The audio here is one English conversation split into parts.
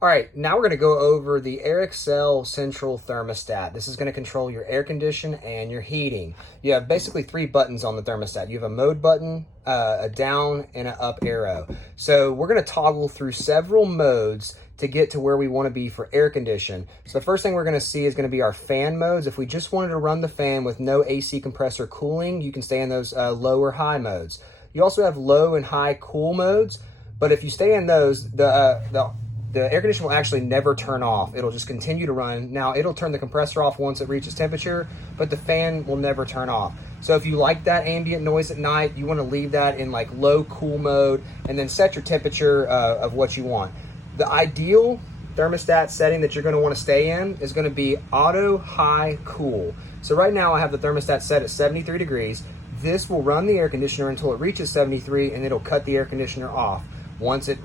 All right, now we're going to go over the AirXL Central Thermostat. This is going to control your air condition and your heating. You have basically 3 buttons on the thermostat. You have a mode button, a down, and an up arrow. So we're going to toggle through several modes to get to where we want to be for air condition. So the first thing we're going to see is going to be our fan modes. If we just wanted to run the fan with no AC compressor cooling, you can stay in those low or high modes. You also have low and high cool modes, but if you stay in those, the air conditioner will actually never turn off. It'll just continue to run. Now, it'll turn the compressor off once it reaches temperature, but the fan will never turn off. So if you like that ambient noise at night, you want to leave that in like low cool mode and then set your temperature of what you want. The ideal thermostat setting that you're going to want to stay in is going to be auto high cool. So right now I have the thermostat set at 73 degrees. This will run the air conditioner until it reaches 73 and it'll cut the air conditioner off. Once it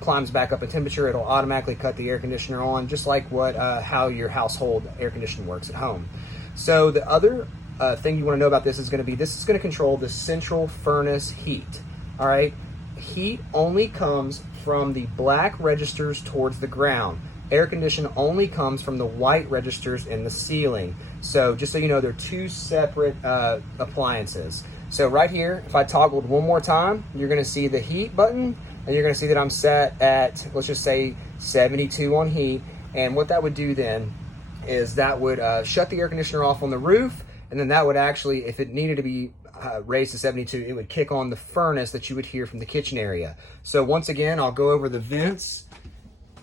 climbs back up in temperature, it'll automatically cut the air conditioner on, just like how your household air conditioning works at home. So the other thing you want to know about this is going to control the central furnace heat. All right, heat only comes from the black registers towards the ground. Air condition only comes from the white registers in the ceiling. So just so you know, they're 2 separate appliances. So right here, if I toggled one more time, you're going to see the heat button. And you're going to see that I'm set at, let's just say 72 on heat. And what that would do then is that would shut the air conditioner off on the roof. And then that would actually, if it needed to be raised to 72, it would kick on the furnace that you would hear from the kitchen area. So once again, I'll go over the vents.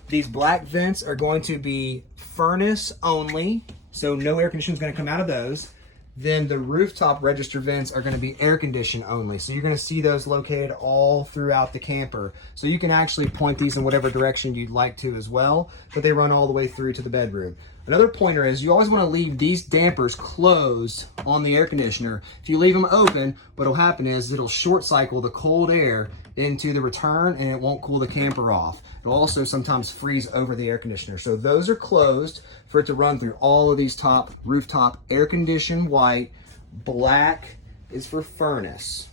These black vents are going to be furnace only. So no air conditioning is going to come out of those. Then the rooftop register vents are going to be air condition only. So you're going to see those located all throughout the camper. So you can actually point these in whatever direction you'd like to as well, but they run all the way through to the bedroom. Another pointer is you always want to leave these dampers closed on the air conditioner. If you leave them open, what'll happen is it'll short cycle the cold air into the return and it won't cool the camper off. It'll also sometimes freeze over the air conditioner. So those are closed for it to run through all of these rooftop air conditioned white. Black is for furnace.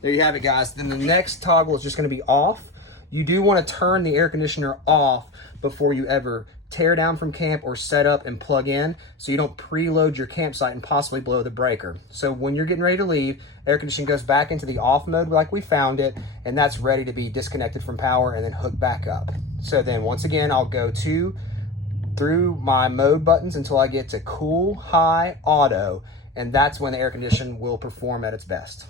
There you have it, guys. Then the next toggle is just going to be off. You do want to turn the air conditioner off before you ever tear down from camp or set up and plug in, so you don't preload your campsite and possibly blow the breaker. So when you're getting ready to leave, air conditioning goes back into the off mode like we found it, and that's ready to be disconnected from power and then hooked back up. So then once again, I'll go through my mode buttons until I get to cool, high, auto, and that's when the air condition will perform at its best.